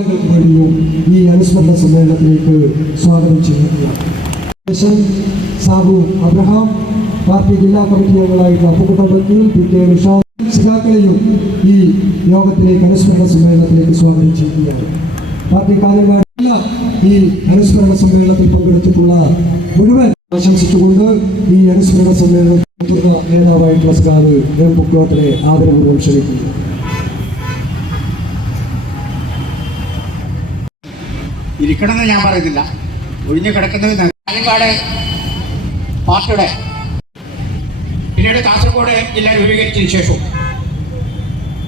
ഈ അനുസ്മരണ സമ്മേളനത്തിലേക്ക് സ്വാഗതം ചെയ്യുകയാണ്. സാബു അബ്രഹാം, പാർട്ടി ജില്ലാ കമ്മിറ്റി അംഗങ്ങളായിട്ടുള്ള അപ്പുക്കുട്ടൻ, പി കെ നിഷാദ് സഖാക്കളെയും ഈ യോഗത്തിലേക്ക് അനുസ്മരണ സമ്മേളനത്തിലേക്ക് സ്വാഗതം ചെയ്യുകയാണ്. പാർട്ടി കാര്യങ്ങൾ ഈ അനുസ്മരണ സമ്മേളനത്തിൽ പങ്കെടുത്തിട്ടുള്ള മുഴുവൻ ആശംസിച്ചുകൊണ്ട് ഈ അനുസ്മരണ സമ്മേളനം നേതാവായിട്ടുള്ള സഖാവ് എം പുക്കോട്ടിനെ ആദരപൂർവ്വം ക്ഷണിക്കുന്നു. ഇരിക്കണമെന്ന് ഞാൻ പറയുന്നില്ല, ഒഴിഞ്ഞു കിടക്കുന്നത് പാലക്കാട് പാർട്ടിയുടെ പിന്നീട് കാസർഗോഡ് ജില്ല രൂപീകരിച്ചതിന് ശേഷവും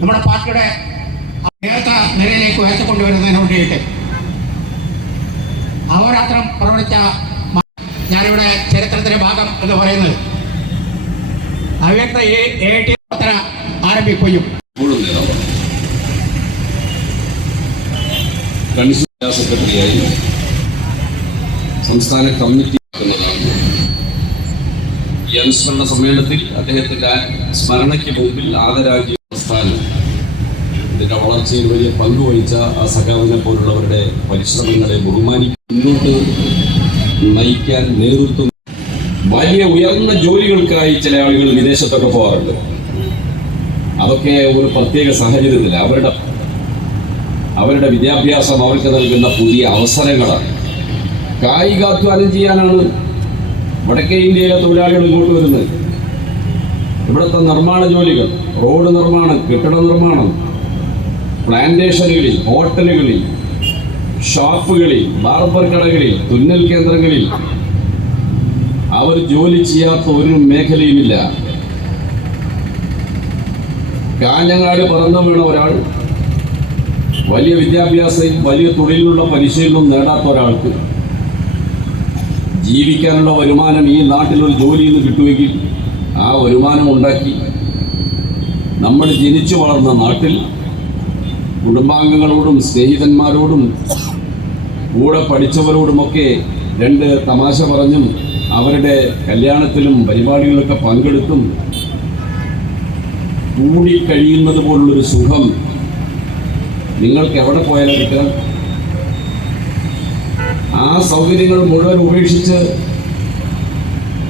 നമ്മുടെ പാർട്ടിയുടെ നേരത്തെ നിലയിലേക്ക് ഉയർത്തിക്കൊണ്ടുവരുന്നതിന് വേണ്ടിയിട്ട് അഹോരാത്രം പ്രവർത്തിച്ച ഞാനിവിടെ ചരിത്രത്തിന്റെ ഭാഗം എന്ന് പറയുന്നത് അവ്യക്ത പ്രവർത്തന ആരംഭിക്കുകയും സെക്രട്ടറിയായി സംസ്ഥാന കമ്മിറ്റി ആക്കുന്നതാണ്. ഈ അനുസ്മരണ സമ്മേളനത്തിൽ അദ്ദേഹത്തിന്റെ സ്മരണയ്ക്ക് മുമ്പിൽ ആദരാജ്യ പ്രസ്ഥാനം ഇതിന്റെ വളർച്ചയിൽ വലിയ പങ്കുവഹിച്ച ആ സഖാവിനെ പോലുള്ളവരുടെ പരിശ്രമങ്ങളെ ബഹുമാനിക്കാൻ മുന്നോട്ട് നയിക്കാൻ നേതൃത്വം വലിയ ഉയർന്ന ജോലികൾക്കായി ചില ആളുകൾ വിദേശത്തൊക്കെ പോകാറുണ്ട്. അതൊക്കെ ഒരു പ്രത്യേക സാഹചര്യത്തില്ല. അവരുടെ വിദ്യാഭ്യാസം അവർക്ക് നൽകുന്ന പുതിയ അവസരങ്ങളാണ്. കായികാധ്വാനം ചെയ്യാനാണ് വടക്കേ ഇന്ത്യയിലെ തൊഴിലാളികൾ ഇങ്ങോട്ട് വരുന്നത്. ഇവിടുത്തെ നിർമ്മാണ ജോലികൾ, റോഡ് നിർമ്മാണം, കെട്ടിട നിർമ്മാണം, പ്ലാന്റേഷനുകളിൽ, ഹോട്ടലുകളിൽ, ഷോപ്പുകളിൽ, ബാർബർ കടകളിൽ, തുന്നൽ കേന്ദ്രങ്ങളിൽ അവർ ജോലി ചെയ്യാത്ത ഒരു മേഖലയുമില്ല. കാഞ്ഞങ്ങാട് പറന്നു വീണ ഒരാൾ, വലിയ വിദ്യാഭ്യാസം, വലിയ തൊഴിലിനുള്ള പരിശീലനം നേടാത്ത ഒരാൾക്ക് ജീവിക്കാനുള്ള വരുമാനം ഈ നാട്ടിലൊരു ജോലിയിൽ നിന്ന് കിട്ടുമെങ്കിൽ ആ വരുമാനം ഉണ്ടാക്കി നമ്മൾ ജനിച്ചു വളർന്ന നാട്ടിൽ കുടുംബാംഗങ്ങളോടും സ്നേഹിതന്മാരോടും കൂടെ പഠിച്ചവരോടുമൊക്കെ രണ്ട് തമാശ പറഞ്ഞും അവരുടെ കല്യാണത്തിലും പരിപാടികളിലൊക്കെ പങ്കെടുത്തും കൂടിക്കഴിയുന്നത് പോലുള്ളൊരു സുഖം നിങ്ങൾക്ക് എവിടെ പോയാലും കിട്ടാൻ? ആ സൗകര്യങ്ങൾ മുഴുവൻ ഉപേക്ഷിച്ച്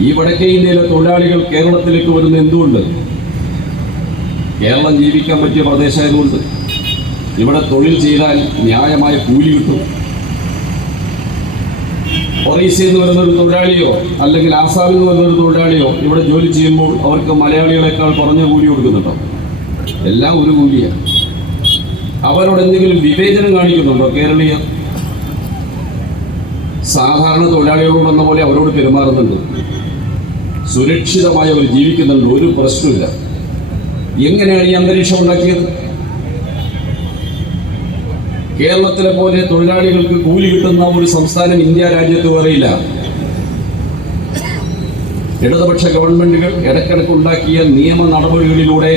ഈ വടക്കേ ഇന്ത്യയിലെ തൊഴിലാളികൾ കേരളത്തിലേക്ക് വരുന്ന എന്തുകൊണ്ട്? കേരളം ജീവിക്കാൻ പറ്റിയ പ്രദേശമായതുകൊണ്ട്. ഇവിടെ തൊഴിൽ ചെയ്താൽ ന്യായമായ കൂലി കിട്ടും. ഒറീസയിൽ നിന്ന് വരുന്നൊരു തൊഴിലാളിയോ അല്ലെങ്കിൽ ആസാമിൽ നിന്ന് വരുന്നൊരു തൊഴിലാളിയോ ഇവിടെ ജോലി ചെയ്യുമ്പോൾ അവർക്ക് മലയാളികളെക്കാൾ കുറഞ്ഞ കൂലി കൊടുക്കുന്നുണ്ടോ? എല്ലാം ഒരു കൂലിയാണ്. അവരോട് എന്തെങ്കിലും വിവേചനം കാണിക്കുന്നുണ്ടോ കേരളീയർ? സാധാരണ തൊഴിലാളികളോടെന്ന പോലെ അവരോട് പെരുമാറുന്നുണ്ട്. സുരക്ഷിതമായി അവർ ജീവിക്കുന്നുണ്ട്, ഒരു പ്രശ്നമില്ല. എങ്ങനെയാണ് ഈ അന്തരീക്ഷം ഉണ്ടാക്കിയത്? കേരളത്തിലെ പോലെ തൊഴിലാളികൾക്ക് കൂലി കിട്ടുന്ന ഒരു സംസ്ഥാനം ഇന്ത്യ രാജ്യത്ത് വേറെയില്ല. ഇടതുപക്ഷ ഗവൺമെന്റുകൾ ഇടയ്ക്കിടയ്ക്ക് ഉണ്ടാക്കിയ നിയമ നടപടികളിലൂടെ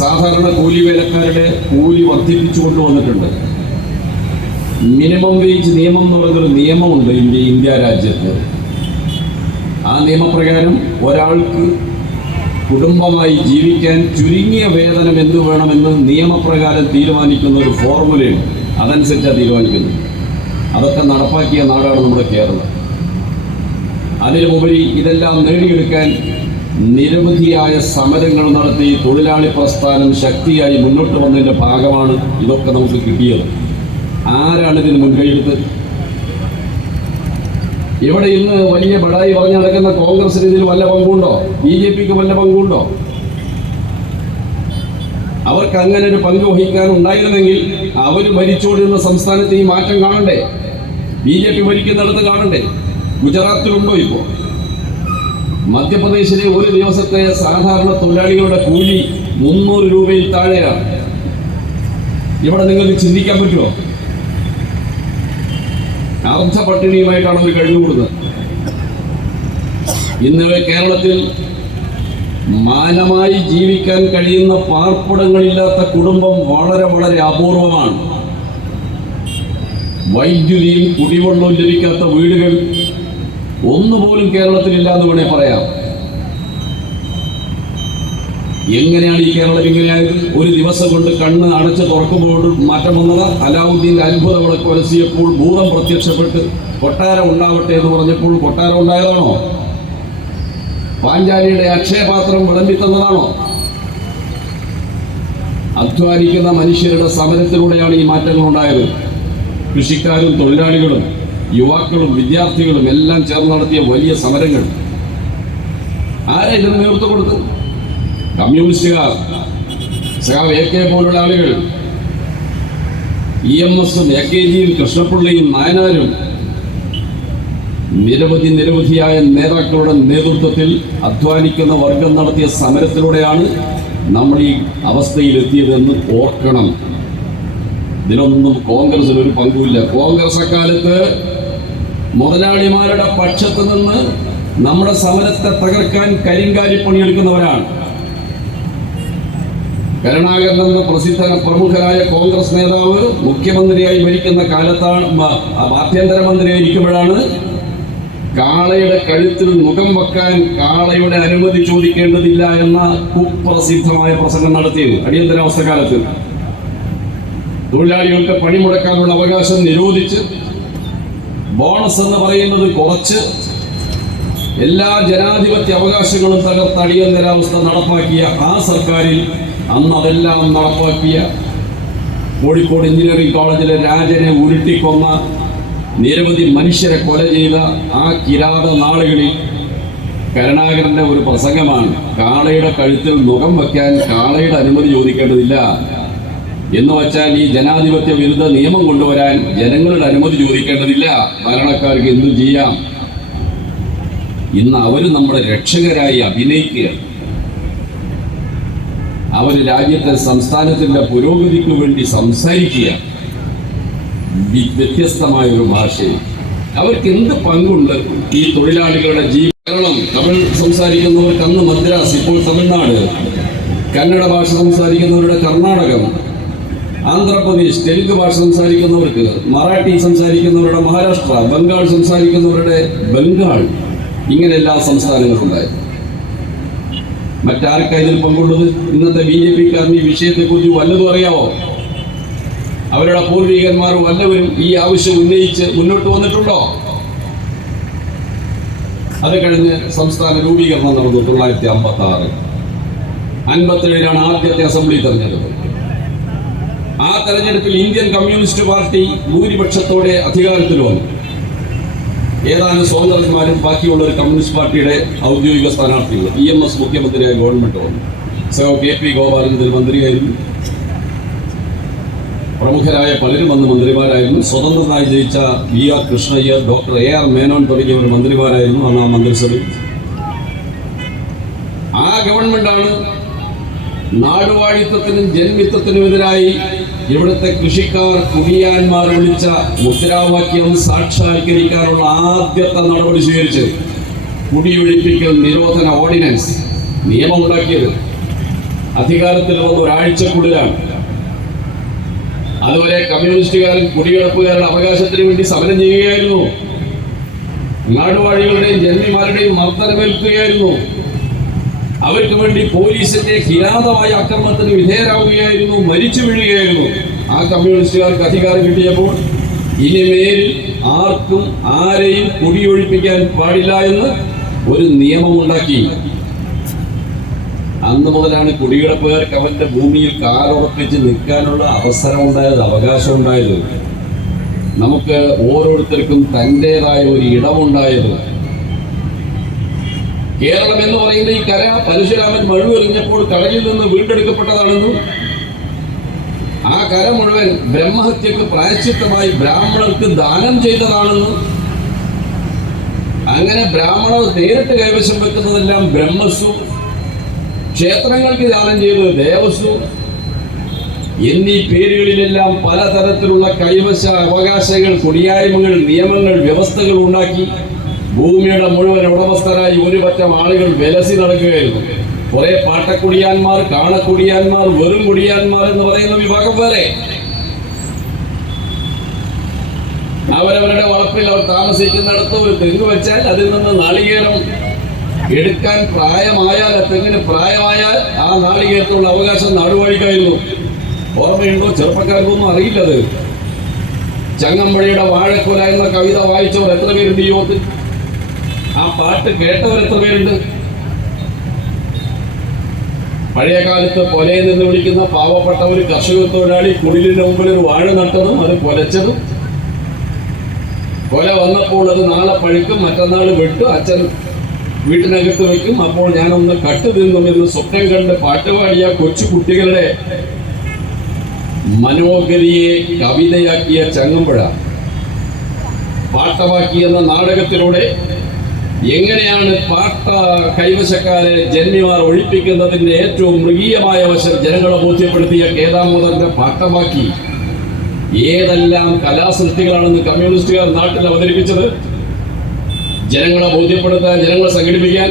സാധാരണ കൂലി വേലക്കാരുടെ കൂലി വർദ്ധിപ്പിച്ചു കൊണ്ടുവന്നിട്ടുണ്ട്. മിനിമം വേജ് നിയമം എന്ന് പറയുന്നൊരു നിയമമുണ്ട് ഇന്ത്യ രാജ്യത്ത്. ആ നിയമപ്രകാരം ഒരാൾക്ക് കുടുംബമായി ജീവിക്കാൻ ചുരുങ്ങിയ വേതനം എന്തു വേണമെന്ന് നിയമപ്രകാരം തീരുമാനിക്കുന്ന ഒരു ഫോർമുലയുണ്ട്. അതനുസരിച്ചാണ് തീരുമാനിക്കുന്നത്. അതൊക്കെ നടപ്പാക്കിയ നാടാണ് നമ്മുടെ കേരളം. അതിനുമുപരി ഇതെല്ലാം നേടിയെടുക്കാൻ നിരവധിയായ സമരങ്ങൾ നടത്തി തൊഴിലാളി പ്രസ്ഥാനം ശക്തിയായി മുന്നോട്ട് വന്നതിൻ്റെ ഭാഗമാണ് ഇതൊക്കെ നമുക്ക് കിട്ടിയത്. ആരാണ് ഇതിന് മുൻകൈയെടുത്ത്? ഇവിടെ ഇന്ന് വലിയ ബടായി പറഞ്ഞു നടക്കുന്ന കോൺഗ്രസിന് ഇതിൽ വല്ല പങ്കുണ്ടോ? BJPക്ക് വല്ല പങ്കുണ്ടോ? അവർക്ക് അങ്ങനെ ഒരു പങ്ക് വഹിക്കാൻ ഉണ്ടായിരുന്നെങ്കിൽ അവർ ഭരിച്ചുകൊണ്ടിരുന്ന സംസ്ഥാനത്ത് ഈ മാറ്റം കാണണ്ടേ? BJP ഭരിക്കുന്നിടത്ത് കാണണ്ടേ? ഗുജറാത്തിലുണ്ടോ? ഇപ്പോൾ മധ്യപ്രദേശിലെ ഒരു ദിവസത്തെ സാധാരണ തൊഴിലാളികളുടെ കൂലി 300 രൂപയിൽ താഴെയാണ്. ഇവിടെ നിങ്ങൾക്ക് ചിന്തിക്കാൻ പറ്റുമോ? അർദ്ധ പട്ടിണിയുമായിട്ടാണ് അവർ കഴിഞ്ഞുകൂടുന്നത്. ഇന്ന് കേരളത്തിൽ മാനമായി ജീവിക്കാൻ കഴിയുന്ന പാർപ്പിടങ്ങളില്ലാത്ത കുടുംബം വളരെ വളരെ അപൂർവമാണ്. വൈദ്യുതിയും കുടിവെള്ളവും ലഭിക്കാത്ത വീടുകൾ ഒന്നുപോലും കേരളത്തിലില്ല എന്ന് വേണേൽ പറയാം. എങ്ങനെയാണ് ഈ കേരളം ഇങ്ങനെയായത്? ഒരു ദിവസം കൊണ്ട് കണ്ണ് അടച്ച് തുറക്കുമ്പോൾ മാറ്റം വന്നത്. അലാവുദ്ദീൻ്റെ അത്ഭുത വിളക്ക് വരസിയപ്പോൾ ഭൂതം പ്രത്യക്ഷപ്പെട്ട് കൊട്ടാരം ഉണ്ടാവട്ടെ എന്ന് പറഞ്ഞപ്പോൾ കൊട്ടാരം ഉണ്ടായതാണോ? പാഞ്ചാലിയുടെ അക്ഷയപാത്രം വിളമ്പി തന്നതാണോ? അധ്വാനിക്കുന്ന മനുഷ്യരുടെ സമരത്തിലൂടെയാണ് ഈ മാറ്റങ്ങൾ ഉണ്ടായത്. കൃഷിക്കാരും തൊഴിലാളികളും യുവാക്കളും വിദ്യാർത്ഥികളും എല്ലാം ചേർന്ന് നടത്തിയ വലിയ സമരങ്ങൾ. ആരാ ഇതിന് നേതൃത്വം കൊടുത്തു? കമ്മ്യൂണിസ്റ്റുകാർ, സഖാവ് AK പോലുള്ള ആളുകൾ, EMSും AKGയും കൃഷ്ണപിള്ളയും നായനാരും നിരവധിയായ നേതാക്കളുടെ നേതൃത്വത്തിൽ അധ്വാനിക്കുന്ന വർഗം നടത്തിയ സമരത്തിലൂടെയാണ് നമ്മൾ ഈ അവസ്ഥയിലെത്തിയതെന്ന് ഓർക്കണം. ഇതിനൊന്നും കോൺഗ്രസിന് ഒരു പങ്കുമില്ല. കോൺഗ്രസ് അക്കാലത്ത് മുതലാളിമാരുടെ പക്ഷത്ത് നിന്ന് നമ്മുടെ സമരത്തെ തകർക്കാൻ കരിങ്കാലി പണിയെടുക്കുന്നവരാണ്. കരുണാകരൻ എന്ന പ്രമുഖനായ കോൺഗ്രസ് നേതാവ് മുഖ്യമന്ത്രിയായി ഭരിക്കുന്ന കാലത്താണ്, ആഭ്യന്തരമന്ത്രിയായിരിക്കുമ്പോഴാണ് കാളയുടെ കഴുത്തിൽ മുഖം വെക്കാൻ കാളയുടെ അനുമതി ചോദിക്കേണ്ടതില്ല എന്ന കുപ്രസിദ്ധമായ പ്രസംഗം നടത്തിയത്. അടിയന്തരാവസ്ഥ കാലത്ത് തൊഴിലാളികൾക്ക് പണിമുടക്കാനുള്ള അവകാശം നിരോധിച്ച് ബോണസ് എന്ന് പറയുന്നത് കുറച്ച് എല്ലാ ജനാധിപത്യ അവകാശങ്ങളും തകർത്ത് അടിയന്തരാവസ്ഥ നടപ്പാക്കിയ ആ സർക്കാരിൽ അന്ന് അതെല്ലാം നടപ്പാക്കിയ കോഴിക്കോട് എഞ്ചിനീയറിംഗ് കോളേജിലെ രാജനെ ഉരുട്ടിക്കൊന്ന, നിരവധി മനുഷ്യരെ കൊല ചെയ്ത ആ കിരാത നാളുകളിൽ കരുണാകരന്റെ ഒരു പ്രസംഗമാണ് കാളയുടെ കഴുത്തിൽ മുഖം വയ്ക്കാൻ കാളയുടെ അനുമതി ചോദിക്കേണ്ടതില്ല എന്ന് വച്ചാൽ ഈ ജനാധിപത്യ വിരുദ്ധ നിയമം കൊണ്ടുവരാൻ ജനങ്ങളുടെ അനുമതി ചോദിക്കേണ്ടതില്ല, ഭരണക്കാർക്ക് എന്തും ചെയ്യാം. ഇന്ന് അവർ നമ്മുടെ രക്ഷകരായി അഭിനയിക്കുകയാണ്. അവർ രാജ്യത്തെ സംസ്ഥാനത്തിന്റെ പുരോഗതിക്ക് വേണ്ടി സംസാരിക്കുക വ്യത്യസ്തമായ ഒരു ഭാഷയിൽ. അവർക്ക് എന്ത് പങ്കുണ്ട് ഈ തൊഴിലാളികളുടെ കേരളം? തമിഴ് സംസാരിക്കുന്നവർക്ക് അന്ന് മദ്രാസ്, ഇപ്പോൾ തമിഴ്നാട്. കന്നഡ ഭാഷ സംസാരിക്കുന്നവരുടെ കർണാടകം, ആന്ധ്രാപ്രദേശ്. തെലുങ്ക് ഭാഷ സംസാരിക്കുന്നവർക്ക് മറാഠി, സംസാരിക്കുന്നവരുടെ മഹാരാഷ്ട്ര, ബംഗാൾ സംസാരിക്കുന്നവരുടെ ബംഗാൾ. ഇങ്ങനെ എല്ലാ സംസ്ഥാനങ്ങളുണ്ടായി. മറ്റാർക്കാ ഇതിൽ പങ്കുള്ളത്? ഇന്നത്തെ BJP-ക്കാരന് ഈ വിഷയത്തെക്കുറിച്ച് വല്ലതും അറിയാമോ? അവരുടെ പൂർവികന്മാർ വല്ലവരും ഈ ആവശ്യം ഉന്നയിച്ച് മുന്നോട്ട് വന്നിട്ടുണ്ടോ? അത് കഴിഞ്ഞ് സംസ്ഥാന രൂപീകരണം നടന്നു 1956. 57 ആദ്യത്തെ അസംബ്ലി തെരഞ്ഞെടുപ്പ്. ആ തെരഞ്ഞെടുപ്പിൽ ഇന്ത്യൻ കമ്മ്യൂണിസ്റ്റ് പാർട്ടി ഭൂരിപക്ഷത്തോടെ അധികാരത്തിൽ വന്നു. ഏതാനും സ്വതന്ത്രന്മാരും ബാക്കിയുള്ള ഒരു കമ്മ്യൂണിസ്റ്റ് പാർട്ടിയുടെ ഔദ്യോഗിക സ്ഥാനാർത്ഥികൾ. EMS മുഖ്യമന്ത്രിയായ ഗവൺമെന്റ് വന്നു. KP ഗോപാലൻ ഇതിൽ മന്ത്രിയായിരുന്നു. പ്രമുഖരായ പലരും അന്ന് മന്ത്രിമാരായിരുന്നു. സ്വതന്ത്രനായി ജയിച്ച VR Krishna Iyer, doctor AR Menon തുടങ്ങിയവർ മന്ത്രിമാരായിരുന്നു അന്ന് ആ മന്ത്രിസഭയിൽ. ആ ഗവൺമെന്റാണ് നാടുവാഴിത്തത്തിനും ജന്മിത്തത്തിനുമെതിരായി ഇവിടുത്തെ കൃഷിക്കാർ, കുടിയാന്മാർ വിളിച്ച മുദ്രാവാക്യം സാക്ഷാത്കരിക്കാനുള്ള ആദ്യത്തെ നടപടി സ്വീകരിച്ച് കുടിയൊഴിപ്പിക്കൽ നിരോധന ഓർഡിനൻസ് നിയമം ഉണ്ടാക്കിയത്. അധികാരത്തിൽ വന്ന ഒരാഴ്ചക്കുള്ളിലാണ്. അതുവരെ കമ്മ്യൂണിസ്റ്റുകാരും കുടികിടപ്പുകാരുടെ അവകാശത്തിന് വേണ്ടി സമരം ചെയ്യുകയായിരുന്നു. നാടുവാഴികളുടെയും ജന്മിമാരുടെയും മർദ്ദനമേൽക്കുകയായിരുന്നു. അവർക്ക് വേണ്ടി പോലീസിന്റെ കിരാതമായ ആക്രമണത്തിന് വിധേയരാകുകയായിരുന്നു, മരിച്ചു വീഴുകയായിരുന്നു. ആ കമ്മ്യൂണിസ്റ്റുകാർക്ക് അധികാരം കിട്ടിയപ്പോൾ ഇനിമേൽ ആർക്കും ആരെയും കുടിയൊഴിപ്പിക്കാൻ പാടില്ല എന്ന് ഒരു നിയമമുണ്ടാക്കി. അന്ന് മുതലാണ് കുടികിടപ്പുകാർക്ക് അവന്റെ ഭൂമിയിൽ കാലുറപ്പിച്ച് നിൽക്കാനുള്ള അവസരം ഉണ്ടായത്, അവകാശം ഉണ്ടായത്. നമുക്ക് ഓരോരുത്തർക്കും തൻ്റെതായ ഒരു ഇടമുണ്ടായത്. കേരളം എന്ന് പറയുന്ന ഈ കര പരശുരാമൻ മഴുവെറിഞ്ഞപ്പോൾ കടലിൽ നിന്ന് വീണ്ടെടുക്കപ്പെട്ടതാണെന്നും ആ കര മുഴുവൻ ബ്രഹ്മഹത്യക്ക് പ്രായശ്ചിത്തമായി ബ്രാഹ്മണർക്ക് ദാനം ചെയ്തതാണെന്നും, അങ്ങനെ ബ്രാഹ്മണർ നേരിട്ട് കൈവശം വെക്കുന്നതെല്ലാം ബ്രഹ്മസ്സു, ക്ഷേത്രങ്ങൾക്ക് ദാനം ചെയ്തത് ദേവസ്സു എന്നീ പേരുകളിലെല്ലാം പലതരത്തിലുള്ള കൈവശ അവകാശങ്ങൾ, കുടിയായ്മകൾ, നിയമങ്ങൾ, വ്യവസ്ഥകൾ ഉണ്ടാക്കി ഭൂമിയുടെ മുഴുവൻ ഉടമസ്ഥരായി ഒരു പറ്റം ആളുകൾ വിലസി നടക്കുകയായിരുന്നു. കുറെ പാട്ടക്കുടിയാന്മാർ, കാണക്കുടിയാന്മാർ, വെറും കുടിയാന്മാർ എന്ന് പറയുന്ന വിഭാഗം വേറെ. അവരവരുടെ വളപ്പിൽ അവർ താമസിക്കുന്നിടത്ത് ഒരു തെങ്ങ് വെച്ചാൽ അതിൽ നിന്ന് നാളികേരം എടുക്കാൻ പ്രായമായാൽ തെങ്ങിന് പ്രായമായാൽ ആ നാളികേരത്തുള്ള അവകാശം നാടുവാഴിക്കായിരുന്നു. ഓർമ്മയുണ്ടോ? ചെറുപ്പക്കാർക്കൊന്നും അറിയില്ലത്. ചങ്ങമ്പുഴയുടെ വാഴക്കൊല എന്ന കവിത വായിച്ചവർ എത്ര പേരുണ്ട് ഈ യോഗത്തിൽ? ആ പാട്ട് കേട്ടവർ എത്ര പേരുണ്ട്? പഴയ കാലത്ത് കൊലയിൽ നിന്ന് വിളിക്കുന്ന പാവപ്പെട്ട ഒരു കർഷക തൊഴിലാളി കുടിലിന് മുമ്പിൽ ഒരു വാഴ നട്ടതും അത് കൊലച്ചതും, കൊല വന്നപ്പോൾ അത് നാളെ പഴുക്കും, മറ്റന്നാൾ വെട്ടും, അച്ഛൻ വീട്ടിനകത്ത് വെക്കും, അപ്പോൾ ഞാനൊന്ന് കട്ടു തിന്നും എന്ന് സ്വപ്നം കണ്ട് പാട്ടുപാടിയ കൊച്ചു കുട്ടികളുടെ മനോഗതിയെ കവിതയാക്കിയ ചങ്ങമ്പുഴ പാട്ടവാക്കി എന്ന നാടകത്തിലൂടെ എങ്ങനെയാണ് പാട്ട കൈവശക്കാരെ ജന്മിമാർ ഒഴിപ്പിക്കുന്നതിന്റെ ഏറ്റവും മൃഗീയമായ വശം ജനങ്ങളെ ബോധ്യപ്പെടുത്തിയ കേദാമോദറിന്റെ പാട്ടവാക്കി ഏതെല്ലാം കലാസൃഷ്ടികളാണെന്ന് കമ്മ്യൂണിസ്റ്റുകാർ നാട്ടിൽ അവതരിപ്പിച്ചത്. ജനങ്ങളെ ബോധ്യപ്പെടുത്താൻ, ജനങ്ങളെ സംഘടിപ്പിക്കാൻ